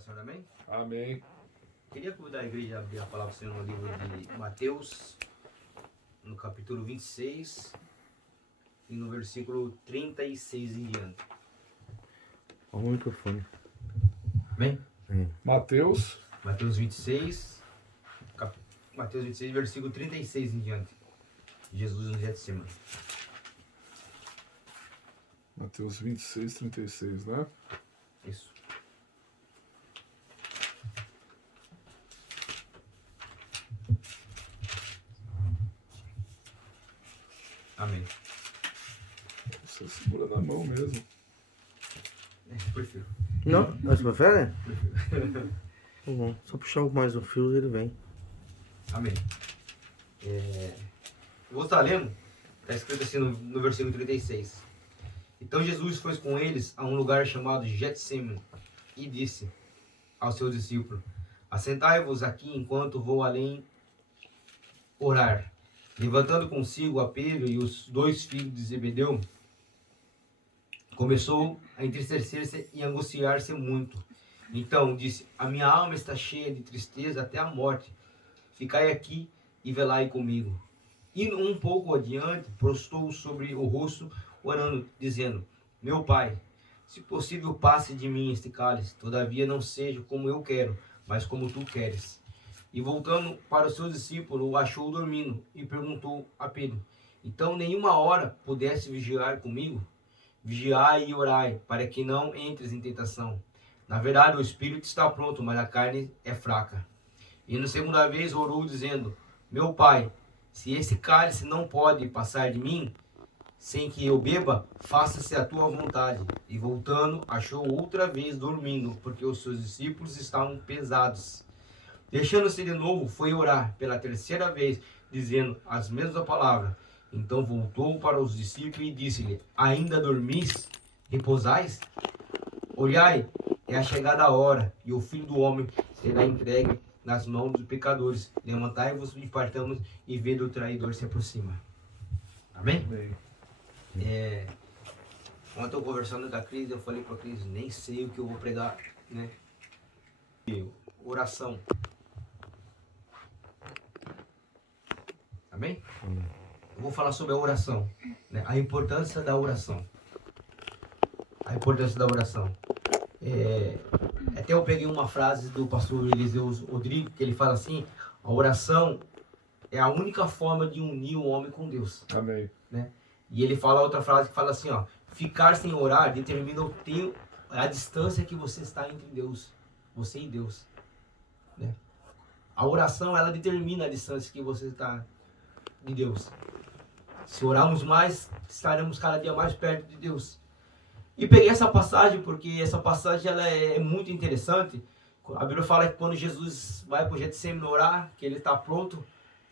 Senhor, amém? Amém. Queria convidar a igreja a abrir a palavra do Senhor no livro de Mateus, no capítulo 26 e no versículo 36 em diante. Olha o microfone. Amém? Mateus. Mateus 26, Mateus 26, versículo 36 em diante. Jesus no Getsemane. Mateus 26, 36, né? Isso. Amém. Você segura na mão mesmo. Prefiro. Não? Você prefere? Prefiro. Tá bom. Só puxar mais um fio e ele vem. Amém. Vou estar lendo. Está escrito assim no versículo 36. Então Jesus foi com eles a um lugar chamado Getsemane e disse aos seus discípulos: assentai-vos aqui enquanto vou além orar. Levantando consigo a Pedro e os dois filhos de Zebedeu, começou a entristecer-se e angustiar-se muito. Então disse: a minha alma está cheia de tristeza até a morte. Ficai aqui e velai comigo. E um pouco adiante, prostou sobre o rosto, orando, dizendo: meu Pai, se possível, passe de mim este cálice, todavia não seja como eu quero, mas como tu queres. E voltando para os seus discípulos, o achou dormindo e perguntou a Pedro: então nenhuma hora pudesse vigiar comigo? Vigiai e orai, para que não entres em tentação. Na verdade, o espírito está pronto, mas a carne é fraca. E na segunda vez orou, dizendo: meu Pai, se esse cálice não pode passar de mim, sem que eu beba, faça-se a tua vontade. E voltando, achou outra vez dormindo, porque os seus discípulos estavam pesados. Deixando-se de novo, foi orar pela terceira vez, dizendo as mesmas palavras. Então voltou para os discípulos e disse-lhe: ainda dormis? Repousais? Olhai, é a chegada a hora, e o Filho do Homem será entregue nas mãos dos pecadores. Levantai-vos e partamos, e vede o traidor se aproxima. Amém? Amém. Ontem eu conversando com a Cris, eu falei para a Cris: nem sei o que eu vou pregar, né? Oração. Amém? Eu vou falar sobre a oração, né? A importância da oração. A importância da oração. Até eu peguei uma frase do pastor Eliseu Rodrigo, que ele fala assim: a oração é a única forma de unir o homem com Deus, Amém. né? E ele fala outra frase que fala assim, ó: ficar sem orar determina o tempo, a distância que você está entre Deus, você e Deus, né? A oração, ela determina a distância que você está de Deus. Se orarmos mais, estaremos cada dia mais perto de Deus. E peguei essa passagem porque essa passagem ela é muito interessante. A Bíblia fala que quando Jesus vai para o Getsemane orar, que ele está pronto,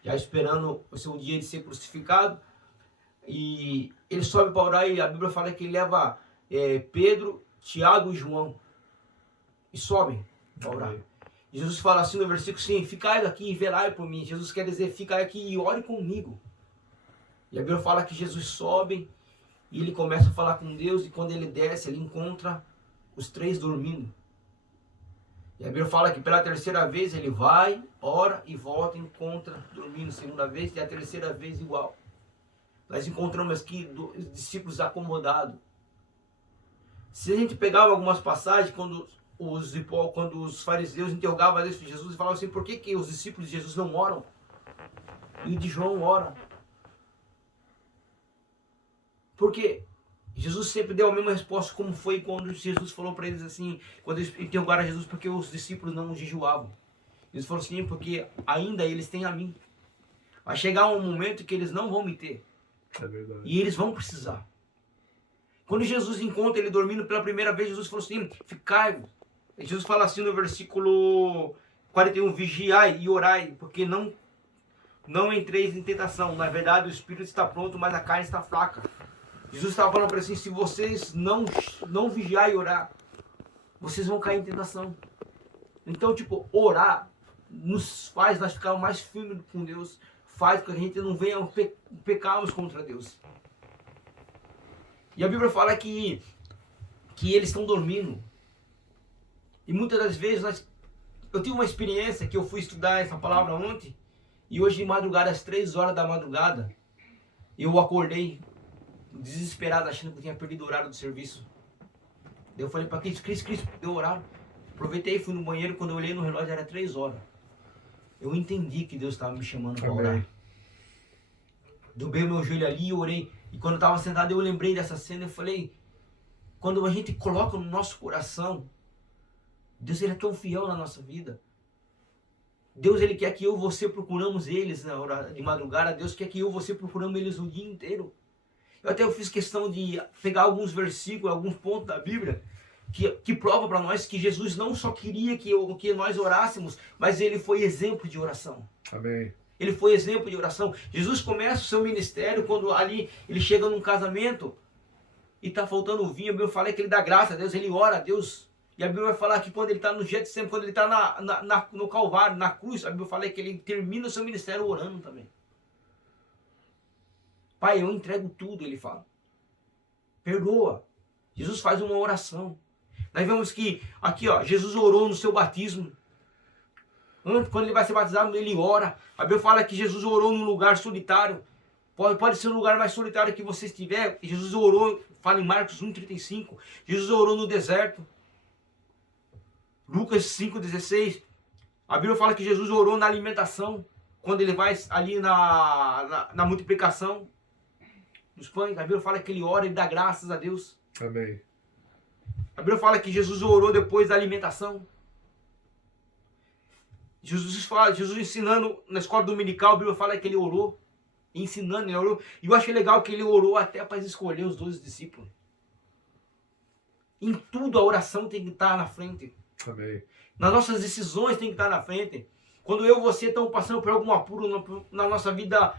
já esperando o seu dia de ser crucificado, e ele sobe para orar, e a Bíblia fala que ele leva Pedro, Tiago e João, e sobem para orar. Jesus fala assim no versículo 5: ficai aqui e velai por mim. Jesus quer dizer: ficai aqui e ore comigo. E a Bíblia fala que Jesus sobe e ele começa a falar com Deus, e quando ele desce, ele encontra os três dormindo. E a Bíblia fala que pela terceira vez ele vai, ora e volta e encontra dormindo. Segunda vez e a terceira vez igual. Nós encontramos aqui os discípulos acomodados. Se a gente pegava algumas passagens, quando os fariseus interrogavam Jesus e falavam assim: por que os discípulos de Jesus não oram? E o de João ora. Porque Jesus sempre deu a mesma resposta, como foi quando Jesus falou para eles assim, quando eles interrogaram a Jesus porque os discípulos não jejuavam. Eles falaram assim: porque ainda eles têm a mim. Vai chegar um momento que eles não vão me ter. É verdade. E eles vão precisar. Quando Jesus encontra ele dormindo pela primeira vez, Jesus falou assim: ficai-vos. Jesus fala assim no versículo 41: vigiai e orai, porque não entreis em tentação. Na verdade, o espírito está pronto, mas a carne está fraca. Jesus estava falando para assim: se vocês não vigiar e orar, vocês vão cair em tentação. Então, orar nos faz nós ficarmos mais firmes com Deus, faz com que a gente não venha pecarmos contra Deus. E a Bíblia fala que eles estão dormindo. E muitas das vezes eu tive uma experiência que eu fui estudar essa palavra ontem, e hoje de madrugada, às 3 horas da madrugada, eu acordei desesperado, achando que eu tinha perdido o horário do serviço. Daí eu falei para Cris, deu horário. Aproveitei, fui no banheiro, quando eu olhei no relógio era 3 horas. Eu entendi que Deus estava me chamando para orar. Dobrei o meu joelho ali e orei. E quando eu estava sentado, eu lembrei dessa cena. Eu falei, quando a gente coloca no nosso coração, Deus ele é tão fiel na nossa vida. Deus ele quer que eu e você procuramos eles na hora de madrugada. Deus quer que eu e você procuramos eles o dia inteiro. Eu fiz questão de pegar alguns versículos, alguns pontos da Bíblia, que prova para nós que Jesus não só queria que nós orássemos, mas ele foi exemplo de oração. Amém. Ele foi exemplo de oração. Jesus começa o seu ministério quando ali ele chega num casamento e está faltando vinho. A Bíblia fala que ele dá graça a Deus, ele ora a Deus. E a Bíblia vai falar que quando ele está no Getsemane, quando ele está no Calvário, na cruz, a Bíblia fala que ele termina o seu ministério orando também. Pai, eu entrego tudo, ele fala. Perdoa. Jesus faz uma oração. Nós vemos que aqui, ó, Jesus orou no seu batismo. Antes, quando ele vai ser batizado, ele ora. A Bíblia fala que Jesus orou num lugar solitário. Pode ser o lugar mais solitário que você estiver. Jesus orou, fala em Marcos 1,35. Jesus orou no deserto. Lucas 5,16. A Bíblia fala que Jesus orou na alimentação. Quando ele vai ali na multiplicação dos pães. A Bíblia fala que ele ora e dá graças a Deus. Amém. A Bíblia fala que Jesus orou depois da alimentação. Jesus ensinando na escola dominical, a Bíblia fala que ele orou. Ensinando, ele orou. E eu achei legal que ele orou até para escolher os 12 discípulos. Em tudo a oração tem que estar na frente. Amém. Nas nossas decisões tem que estar na frente. Quando eu e você estamos passando por algum apuro na nossa vida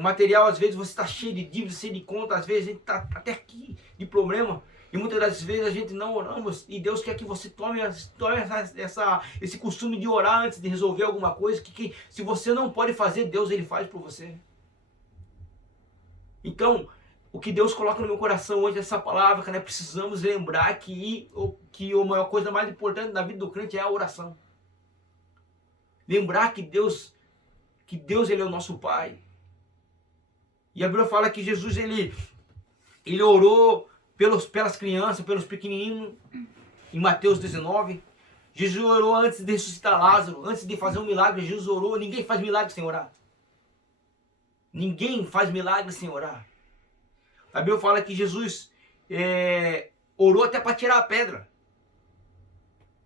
material, às vezes você está cheio de dívidas, cheio de conta, às vezes a gente está até aqui de problema. E muitas das vezes a gente não oramos e Deus quer que você tome esse costume de orar antes de resolver alguma coisa que se você não pode fazer, Deus ele faz por você. Então, o que Deus coloca no meu coração hoje, essa palavra, que nós precisamos lembrar que a maior coisa mais importante na vida do crente é a oração. Lembrar que Deus ele é o nosso Pai. E a Bíblia fala que Jesus ele orou pelas crianças, pelos pequenininhos, em Mateus 19. Jesus orou antes de ressuscitar Lázaro, antes de fazer um milagre, Jesus orou. Ninguém faz milagre sem orar. Ninguém faz milagre sem orar. A Bíblia fala que Jesus orou até para tirar a pedra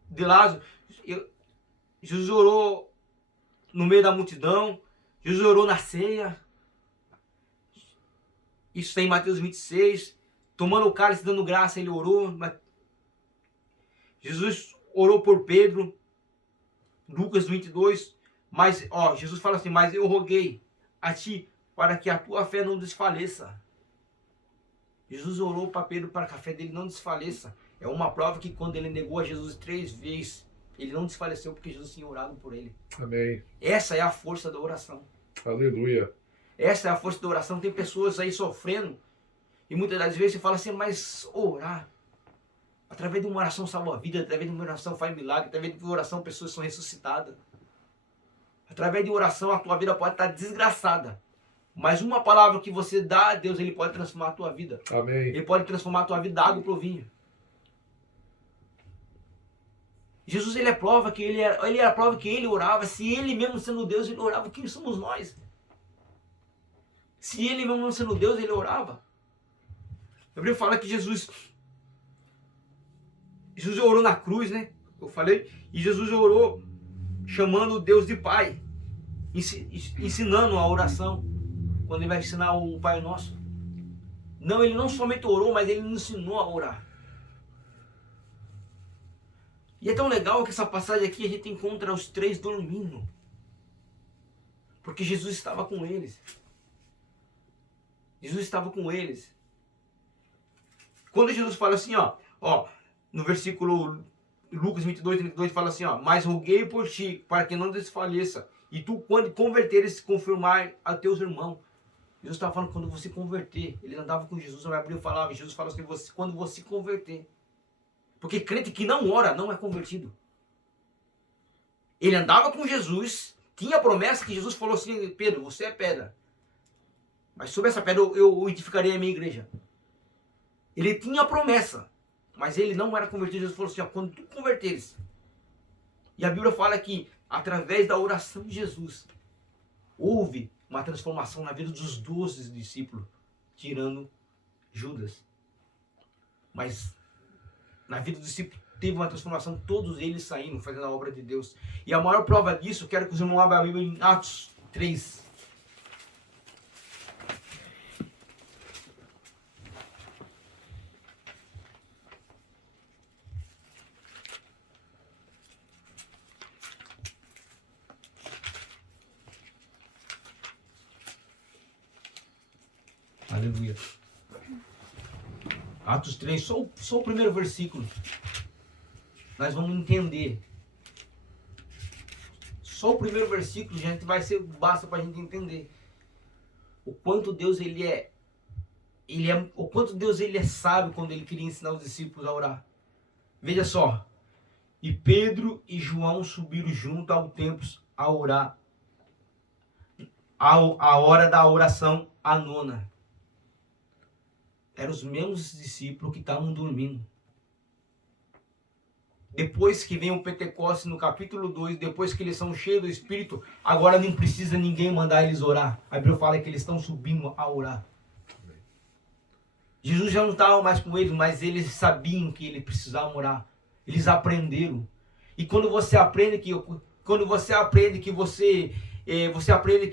de Lázaro. Jesus orou no meio da multidão. Jesus orou na ceia. Isso está em Mateus 26. Tomando o cálice, dando graça, ele orou. Jesus orou por Pedro. Lucas 22. Mas, Jesus fala assim, mas eu roguei a ti para que a tua fé não desfaleça. Jesus orou para Pedro para que a fé dele não desfaleça. É uma prova que quando ele negou a Jesus 3 vezes, ele não desfaleceu porque Jesus tinha orado por ele. Amém. Essa é a força da oração. Aleluia. Essa é a força da oração. Tem pessoas aí sofrendo e muitas das vezes você fala assim, mas orar, através de uma oração salva a vida, através de uma oração faz milagre, através de uma oração pessoas são ressuscitadas. Através de oração a tua vida pode estar desgraçada. Mas uma palavra que você dá a Deus, ele pode transformar a tua vida. Amém. Ele pode transformar a tua vida da água para o vinho. Jesus ele é a prova que ele era a prova que ele orava. Se ele mesmo sendo Deus, ele orava. Quem somos nós? Se ele mesmo sendo Deus, ele orava. A Bíblia fala que Jesus orou na cruz, né? Eu falei. E Jesus orou chamando Deus de Pai. Ensinando a oração. Quando ele vai ensinar o Pai Nosso. Não, ele não somente orou, mas ele nos ensinou a orar. E é tão legal que essa passagem aqui a gente encontra os 3 dormindo. Porque Jesus estava com eles. Jesus estava com eles. Quando Jesus fala assim, no versículo Lucas 22, 32, fala assim, mas roguei por ti, para que não desfaleça. E tu, quando converteres, confirmar a teus irmãos. Jesus estava falando quando você converter. Ele andava com Jesus, a Bíblia falava, Jesus fala assim, quando você converter. Porque crente que não ora não é convertido. Ele andava com Jesus, tinha a promessa que Jesus falou assim: Pedro, você é pedra, mas sobre essa pedra eu edificarei a minha igreja. Ele tinha a promessa, mas ele não era convertido. Jesus falou assim: ó, quando tu converteres. E a Bíblia fala que através da oração de Jesus houve uma transformação na vida dos 12 discípulos, tirando Judas. Mas na vida dos discípulos teve uma transformação, todos eles saíram fazendo a obra de Deus. E a maior prova disso, eu quero que os irmãos abram a Bíblia em Atos 3. Aleluia. Atos 3, só o primeiro versículo. Nós vamos entender. Só o primeiro versículo, gente, basta para a gente entender o quanto Deus o quanto Deus ele é sábio quando ele queria ensinar os discípulos a orar. Veja só. E Pedro e João subiram junto ao templo a orar. A hora da oração, a nona. Eram os mesmos discípulos que estavam dormindo. Depois que vem o Pentecostes no capítulo 2, depois que eles são cheios do Espírito, agora não precisa ninguém mandar eles orar. A Bíblia fala que eles estão subindo a orar. Jesus já não estava mais com eles, mas eles sabiam que eles precisavam orar. Eles aprenderam. E quando você aprende que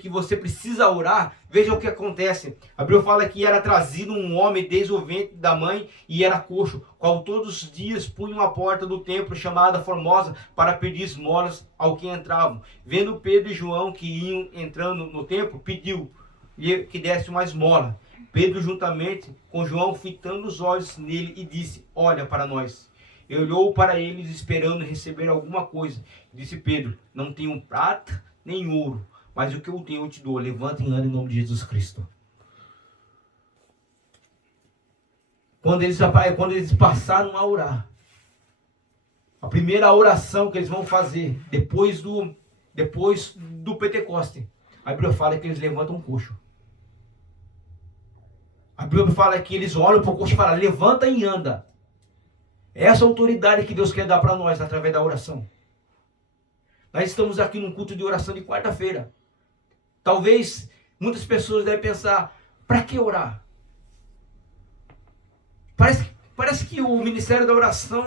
você precisa orar, veja o que acontece. A Bíblia fala que era trazido um homem desde o ventre da mãe e era coxo, qual todos os dias punham a porta do templo chamada Formosa para pedir esmolas ao que entravam. Vendo Pedro e João que iam entrando no templo, pediu que desse uma esmola. Pedro, juntamente com João, fitando os olhos nele, e disse: olha para nós. Ele olhou para eles esperando receber alguma coisa. Disse Pedro: não tenho prata nem ouro, mas o que eu tenho eu te dou. Levanta e anda em nome de Jesus Cristo. Quando eles passaram a orar, a primeira oração que eles vão fazer depois do Pentecoste, a Bíblia fala que eles levantam um coxo. A Bíblia fala que eles olham para o coxo e falam: levanta e anda. Essa autoridade que Deus quer dar para nós através da oração. Nós estamos aqui num culto de oração de quarta-feira. Talvez muitas pessoas devem pensar: para que orar? Parece que o ministério da oração,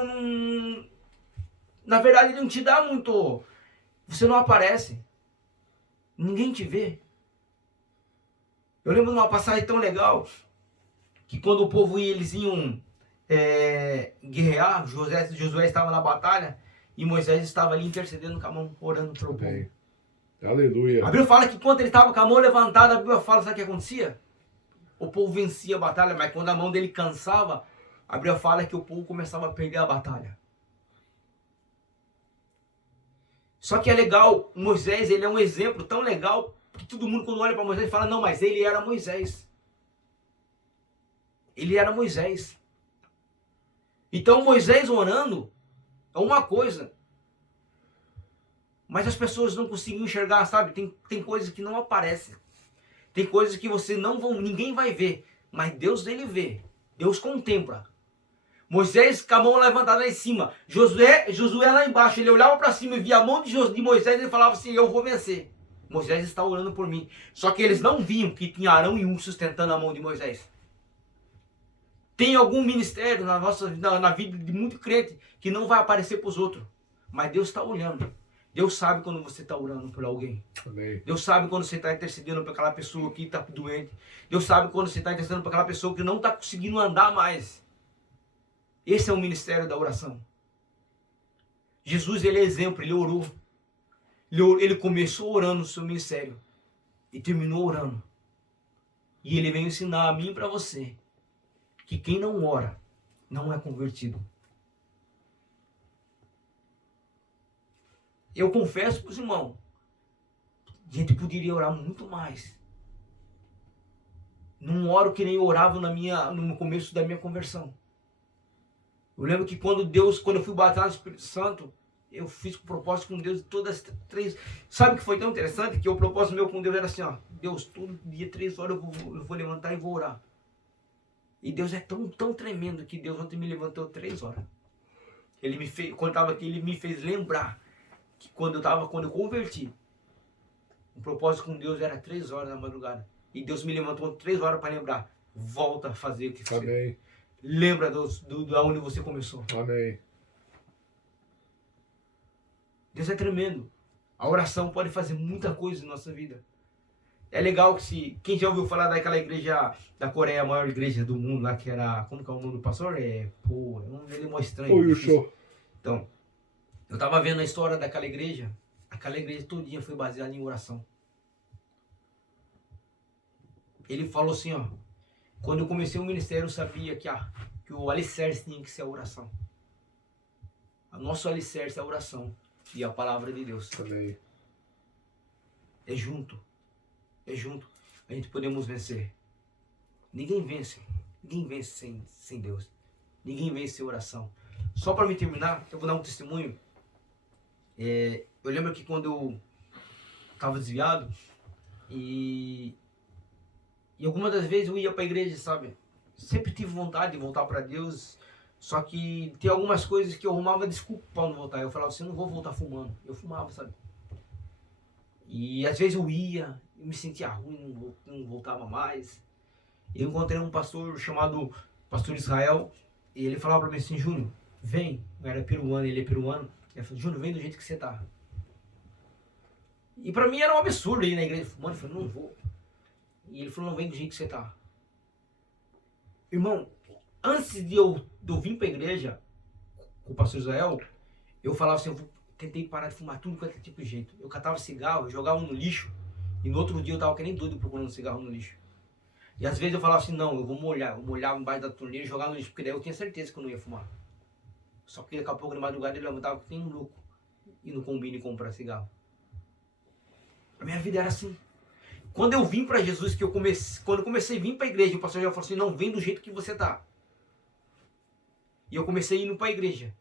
na verdade, não te dá muito. Você não aparece. Ninguém te vê. Eu lembro de uma passagem tão legal, que quando o povo eles iam guerrear, Josué estava na batalha, e Moisés estava ali intercedendo com a mão, orando pelo povo. Aleluia. A Bíblia fala que quando ele estava com a mão levantada, a Bíblia fala, sabe o que acontecia? O povo vencia a batalha, mas quando a mão dele cansava, a Bíblia fala que o povo começava a perder a batalha. Só que é legal, Moisés, ele é um exemplo tão legal, que todo mundo quando olha para Moisés fala: não, mas ele era Moisés. Ele era Moisés. Então Moisés orando é uma coisa, mas as pessoas não conseguem enxergar, sabe? Tem coisas que não aparecem. Tem coisas que ninguém vai ver, mas Deus ele vê. Deus contempla. Moisés com a mão levantada lá em cima. Josué lá embaixo, ele olhava para cima e via a mão de Moisés e ele falava assim: eu vou vencer. Moisés está orando por mim. Só que eles não viam que tinha Arão e sustentando a mão de Moisés. Tem algum ministério na vida de muito crente que não vai aparecer para os outros. Mas Deus está olhando. Deus sabe quando você está orando por alguém. Amém. Deus sabe quando você está intercedendo por aquela pessoa que está doente. Deus sabe quando você está intercedendo por aquela pessoa que não está conseguindo andar mais. Esse é o ministério da oração. Jesus, ele é exemplo, ele orou. Ele começou orando no seu ministério e terminou orando. E ele veio ensinar a mim e para você que quem não ora não é convertido. Eu confesso para os irmãos, a gente poderia orar muito mais. Não oro que nem eu orava no começo da minha conversão. Eu lembro que quando eu fui batizado no Espírito Santo, eu fiz o propósito com Deus todas as 3. Sabe o que foi tão interessante? Que o propósito meu com Deus era assim, ó. Deus, todo dia 3 horas eu vou levantar e vou orar. E Deus é tão tremendo que Deus ontem me levantou 3 horas. Ele me fez, quando eu estava aqui, ele me fez lembrar que quando eu converti, o propósito com Deus era 3 horas da madrugada. E Deus me levantou 3 horas para lembrar. Volta a fazer o que você Amém. lembra da onde você começou. Amém. Deus é tremendo. A oração pode fazer muita coisa na nossa vida. É legal que quem já ouviu falar daquela igreja da Coreia, a maior igreja do mundo lá, que era, como que é o nome do pastor? Ele é mó estranho. Oi, o show. Então, eu tava vendo a história daquela igreja todinha foi baseada em oração. Ele falou assim, ó, quando eu comecei o ministério eu sabia que o alicerce tinha que ser a oração. O nosso alicerce é a oração e a palavra de Deus. Amém. É junto. É junto. A gente podemos vencer. Ninguém vence sem Deus. Ninguém vence sem oração. Só para me terminar, eu vou dar um testemunho. Eu lembro que quando eu estava desviado e algumas das vezes eu ia para a igreja, sabe? Sempre tive vontade de voltar para Deus, só que tem algumas coisas que eu arrumava desculpa para não voltar. Eu falava assim, eu não vou voltar fumando. Eu fumava, sabe? E às vezes eu ia, eu me sentia ruim, não voltava mais. Eu encontrei um pastor chamado Pastor Israel, e ele falava para mim assim, Júnior, vem. Eu era peruano, ele é peruano. Ele falou, Júnior, vem do jeito que você tá. E para mim era um absurdo ir na igreja fumando. Eu falei, não vou. E ele falou, não, vem do jeito que você tá. Irmão, antes de eu vir para a igreja com o pastor Israel, eu falava assim, tentei parar de fumar tudo quanto é tipo de jeito. Eu catava cigarro, eu jogava no lixo. E no outro dia eu tava que nem doido procurando cigarro no lixo. E às vezes eu falava assim, não, eu vou molhar. Eu molhava embaixo da torneira e jogava no lixo, porque daí eu tinha certeza que eu não ia fumar. Só que daqui a pouco, de madrugada, ele levantava que tem um louco. E não combina em comprar cigarro. A minha vida era assim. Quando eu vim para Jesus, quando eu comecei a vir para a igreja, o pastor já falou assim, não, vem do jeito que você tá. E eu comecei indo para a igreja.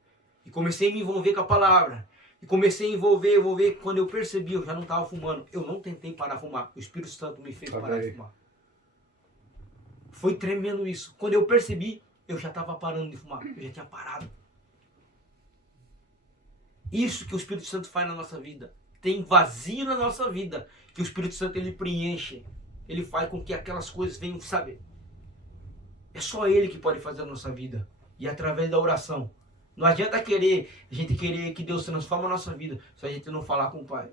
E comecei a me envolver com a palavra. E comecei a envolver. Quando eu percebi, eu já não estava fumando. Eu não tentei parar de fumar. O Espírito Santo me fez parar de fumar. Foi tremendo isso. Quando eu percebi, eu já estava parando de fumar. Eu já tinha parado. Isso que o Espírito Santo faz na nossa vida. Tem vazio na nossa vida. Que o Espírito Santo, ele preenche. Ele faz com que aquelas coisas venham, sabe? É só Ele que pode fazer a nossa vida. E através da oração. Não adianta a gente querer que Deus transforme a nossa vida, se a gente não falar com o Pai.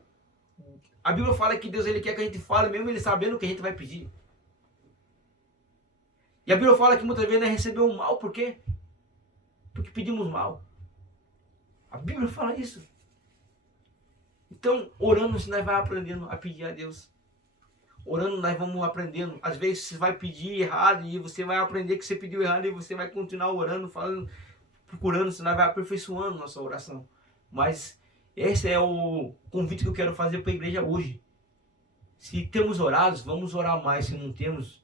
A Bíblia fala que Deus, ele quer que a gente fale, mesmo Ele sabendo o que a gente vai pedir. E a Bíblia fala que muitas vezes nós recebemos mal, por quê? Porque pedimos mal. A Bíblia fala isso. Então, orando, nós vamos aprendendo a pedir a Deus. Orando, nós vamos aprendendo. Às vezes você vai pedir errado e você vai aprender que você pediu errado e você vai continuar orando, falando, procurando, senão vai aperfeiçoando nossa oração. Mas esse é o convite que eu quero fazer para a igreja hoje. Se temos orados, vamos orar mais. Se não temos,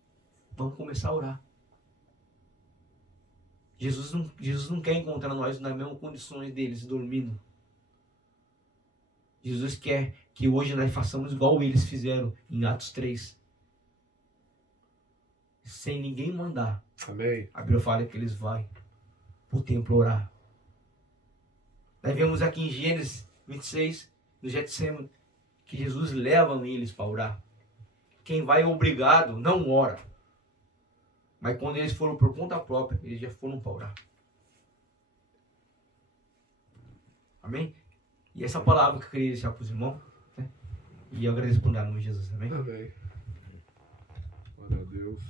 vamos começar a orar. Jesus não quer encontrar nós nas mesmas condições deles, dormindo. Jesus quer que hoje nós façamos igual eles fizeram em Atos 3. Sem ninguém mandar. Amém. A Bíblia fala que eles vão para o templo orar. Nós vemos aqui em Gênesis 26, no Getsemane, que Jesus leva eles para orar. Quem vai obrigado não ora. Mas quando eles foram por conta própria, eles já foram para orar. Amém? E essa palavra que eu queria deixar para os irmãos, né? E eu agradeço por dar no nome de Jesus. Amém? Amém. Glória a Deus.